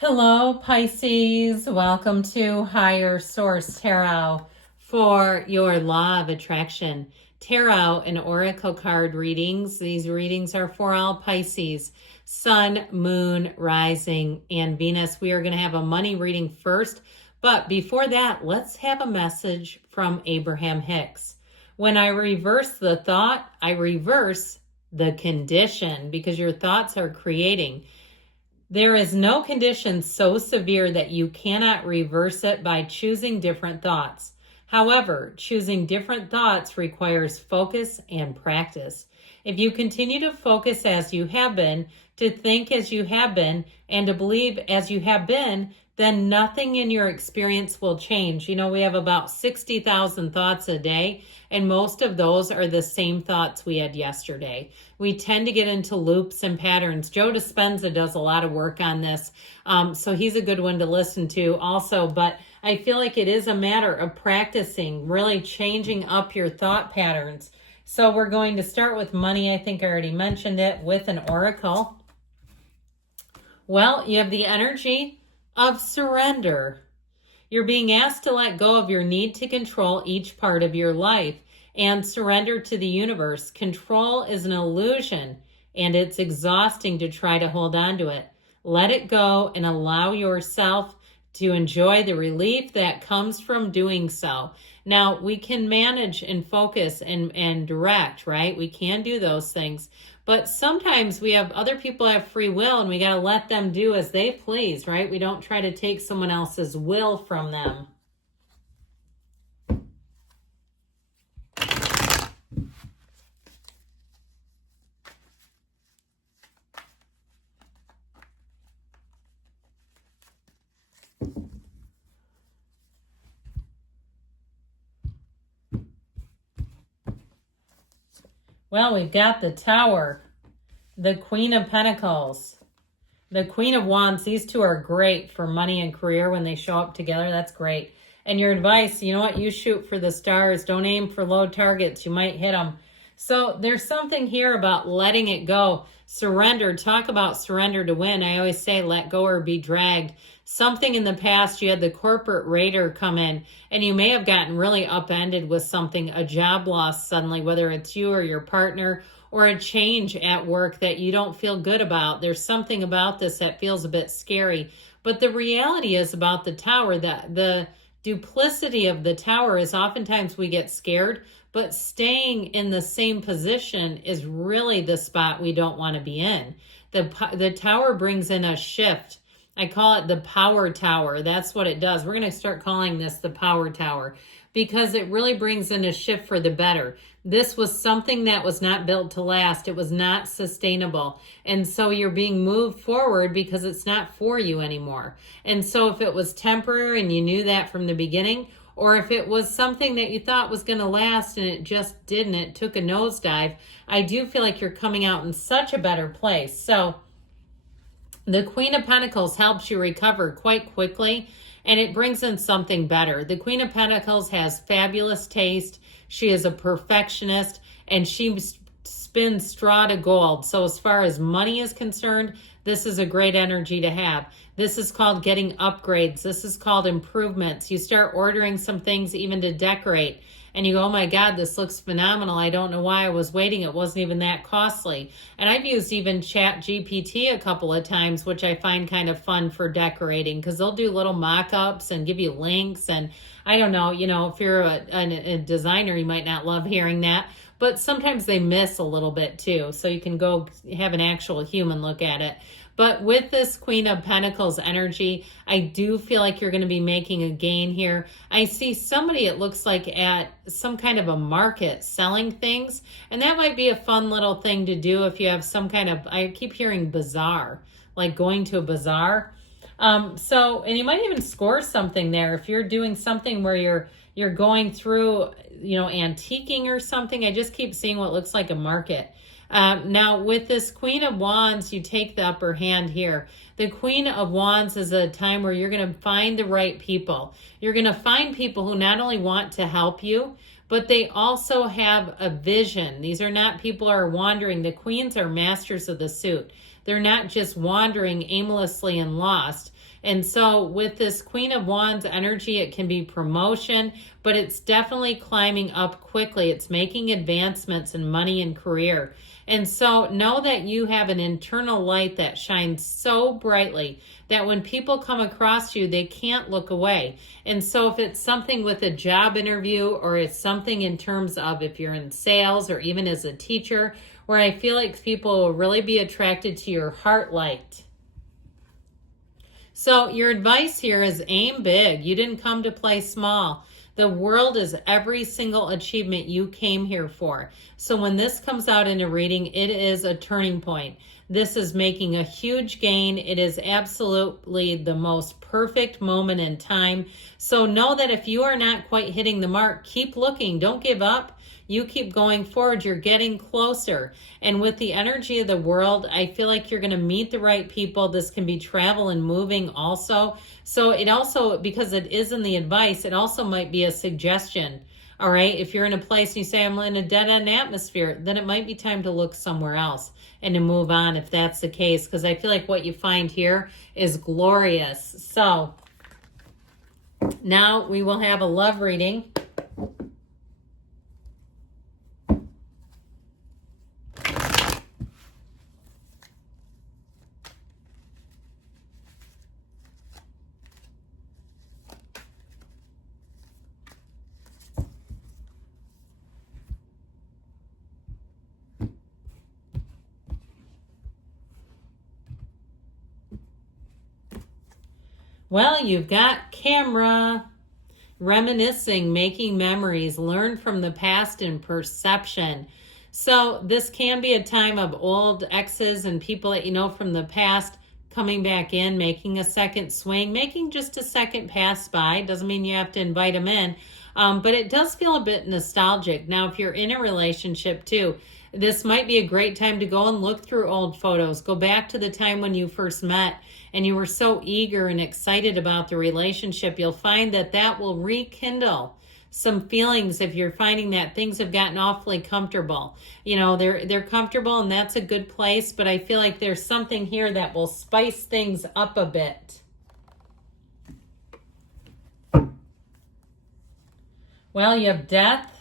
Hello, Pisces. Welcome to Higher Source Tarot for your Law of Attraction Tarot and Oracle card readings. These readings are for all Pisces, Sun, Moon, Rising, and Venus. We are going to have a money reading first, but before that, let's have a message from Abraham Hicks. When I reverse the thought, I reverse the condition, because your thoughts are creating. There is no condition so severe that you cannot reverse it by choosing different thoughts. However, choosing different thoughts requires focus and practice. If you continue to focus as you have been, to think as you have been, and to believe as you have been, then nothing in your experience will change. You know, we have about 60,000 thoughts a day, and most of those are the same thoughts we had yesterday. We tend to get into loops and patterns. Joe Dispenza does a lot of work on this, so he's a good one to listen to also. But I feel like it is a matter of practicing, really changing up your thought patterns. So we're going to start with money. I think I already mentioned it, with an oracle. Well, you have the energy of surrender. You're being asked to let go of your need to control each part of your life and surrender to the universe. Control is an illusion, and it's exhausting to try to hold on to it. Let it go and allow yourself to enjoy the relief that comes from doing so. Now, we can manage and focus and direct, right? We can do those things. But sometimes we have other people have free will, and we got to let them do as they please, right? We don't try to take someone else's will from them. Well, we've got the Tower, the Queen of Pentacles, the Queen of Wands. These two are great for money and career when they show up together. That's great. And your advice, you know what? You shoot for the stars. Don't aim for low targets. You might hit them. So there's something here about letting it go. Surrender. Talk about surrender to win. I always say let go or be dragged. Something in the past, you had the corporate raider come in, and you may have gotten really upended with something, a job loss suddenly, whether it's you or your partner, or a change at work that you don't feel good about. There's something about this that feels a bit scary. But the reality is about the Tower, that the duplicity of the Tower is oftentimes we get scared, but staying in the same position is really the spot we don't want to be in. The Tower brings in a shift. I call it the power tower. That's what it does. We're going to start calling this the power tower, because it really brings in a shift for the better. This was something that was not built to last. It was not sustainable. And so you're being moved forward because it's not for you anymore. And so if it was temporary and you knew that from the beginning, or if it was something that you thought was going to last and it just didn't, it took a nosedive, I do feel like you're coming out in such a better place. So the Queen of Pentacles helps you recover quite quickly, and it brings in something better. The Queen of Pentacles has fabulous taste. She is a perfectionist, and she spins straw to gold. So as far as money is concerned, this is a great energy to have. This is called getting upgrades. This is called improvements. You start ordering some things even to decorate, and you go, oh my God, this looks phenomenal. I don't know why I was waiting. It wasn't even that costly. And I've used even Chat GPT a couple of times, which I find kind of fun for decorating, because they'll do little mock-ups and give you links. And I don't know, if you're a designer, you might not love hearing that, but sometimes they miss a little bit too. So you can go have an actual human look at it. But with this Queen of Pentacles energy, I do feel like you're going to be making a gain here. I see somebody, it looks like, at some kind of a market selling things. And that might be a fun little thing to do if you have some kind of, I keep hearing bazaar, like going to a bazaar. And you might even score something there. If you're doing something where you're going through, antiquing or something. I just keep seeing what looks like a market. Now, with this Queen of Wands, you take the upper hand here. The Queen of Wands is a time where you're going to find the right people. You're going to find people who not only want to help you, but they also have a vision. These are not people who are wandering. The queens are masters of the suit. They're not just wandering aimlessly and lost. And so with this Queen of Wands energy, it can be promotion, but it's definitely climbing up quickly. It's making advancements in money and career. And so know that you have an internal light that shines so brightly that when people come across you, they can't look away. And so if it's something with a job interview, or it's something in terms of if you're in sales or even as a teacher, where I feel like people will really be attracted to your heart light. So your advice here is aim big. You didn't come to play small. The world is every single achievement you came here for. So when this comes out in a reading, it is a turning point. This is making a huge gain. It is absolutely the most perfect moment in time. So know that if you are not quite hitting the mark, keep looking. Don't give up. You keep going forward. You're getting closer. And with the energy of the world, I feel like you're going to meet the right people. This can be travel and moving also. So it also, because it is in the advice, it also might be a suggestion. All right. If you're in a place and you say, I'm in a dead end atmosphere, then it might be time to look somewhere else and to move on if that's the case. Because I feel like what you find here is glorious. So now we will have a love reading. Well, you've got camera, reminiscing, making memories, learn from the past, and perception. So this can be a time of old exes and people that you know from the past coming back in, making a second swing, making just a second pass by. Doesn't mean you have to invite them in, but it does feel a bit nostalgic. Now, if you're in a relationship too, this might be a great time to go and look through old photos. Go back to the time when you first met and you were so eager and excited about the relationship. You'll find that that will rekindle some feelings if you're finding that things have gotten awfully comfortable. You know, they're comfortable and that's a good place, but I feel like there's something here that will spice things up a bit. Well, you have Death,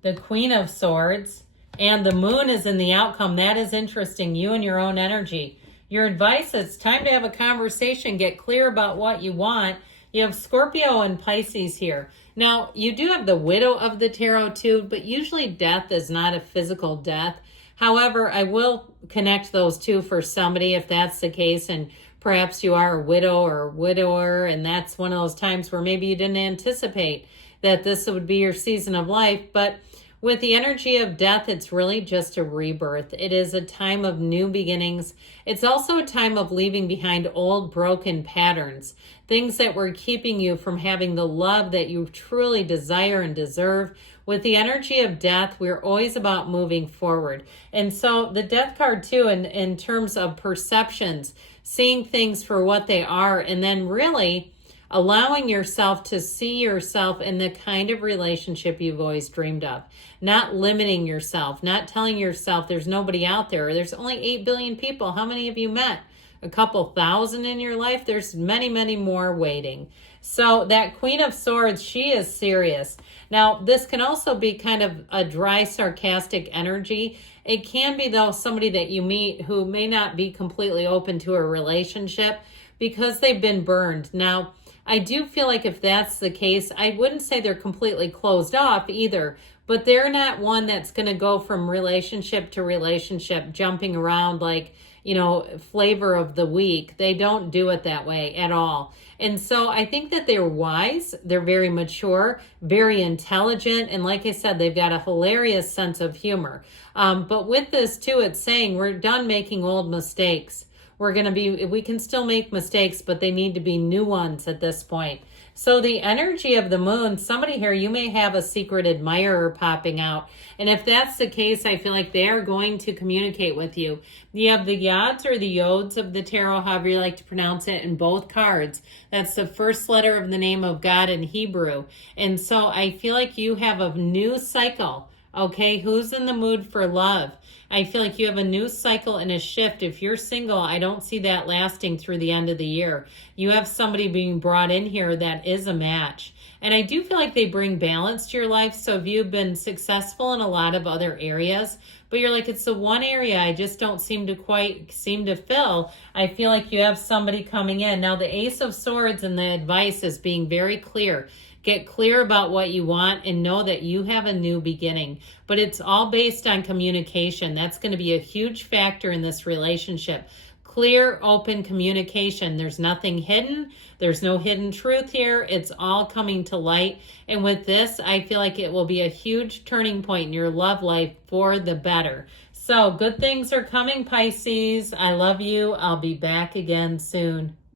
the Queen of Swords, and the Moon is in the outcome. That is interesting. You and your own energy. Your advice, it's time to have a conversation. Get clear about what you want. You have Scorpio and Pisces here. Now, you do have the Widow of the Tarot too, but usually death is not a physical death. However, I will connect those two for somebody if that's the case, and perhaps you are a widow or a widower, and that's one of those times where maybe you didn't anticipate that this would be your season of life. But with the energy of death, it's really just a rebirth. It is a time of new beginnings. It's also a time of leaving behind old broken patterns, things that were keeping you from having the love that you truly desire and deserve. With the energy of death, we're always about moving forward. And so the Death card too, in terms of perceptions, seeing things for what they are, and then really allowing yourself to see yourself in the kind of relationship you've always dreamed of. Not limiting yourself, not telling yourself there's nobody out there. There's only 8 billion people. How many have you met? A couple thousand in your life? There's many, many more waiting. So that Queen of Swords, she is serious. Now, this can also be kind of a dry, sarcastic energy. It can be, though, somebody that you meet who may not be completely open to a relationship because they've been burned. Now, I do feel like if that's the case, I wouldn't say they're completely closed off either, but they're not one that's going to go from relationship to relationship, jumping around like, you know, flavor of the week. They don't do it that way at all. And so I think that they're wise, they're very mature, very intelligent, and like I said, they've got a hilarious sense of humor. But with this too, it's saying we're done making old mistakes. We can still make mistakes, but they need to be new ones at this point. So the energy of the Moon, somebody here, you may have a secret admirer popping out. And if that's the case, I feel like they are going to communicate with you. You have the Yods or the Yods of the Tarot, however you like to pronounce it, in both cards. That's the first letter of the name of God in Hebrew. And so I feel like you have a new cycle Okay, who's in the mood for love? I feel like you have a new cycle and a shift. If you're single, I don't see that lasting through the end of the year. You have somebody being brought in here that is a match. And I do feel like they bring balance to your life. So if you've been successful in a lot of other areas, but you're like, it's the one area I just don't seem to quite seem to fill, I feel like you have somebody coming in. Now, the Ace of Swords and the advice is being very clear. Get clear about what you want and know that you have a new beginning. But it's all based on communication. That's going to be a huge factor in this relationship. Clear, open communication. There's nothing hidden. There's no hidden truth here. It's all coming to light. And with this, I feel like it will be a huge turning point in your love life for the better. So good things are coming, Pisces. I love you. I'll be back again soon.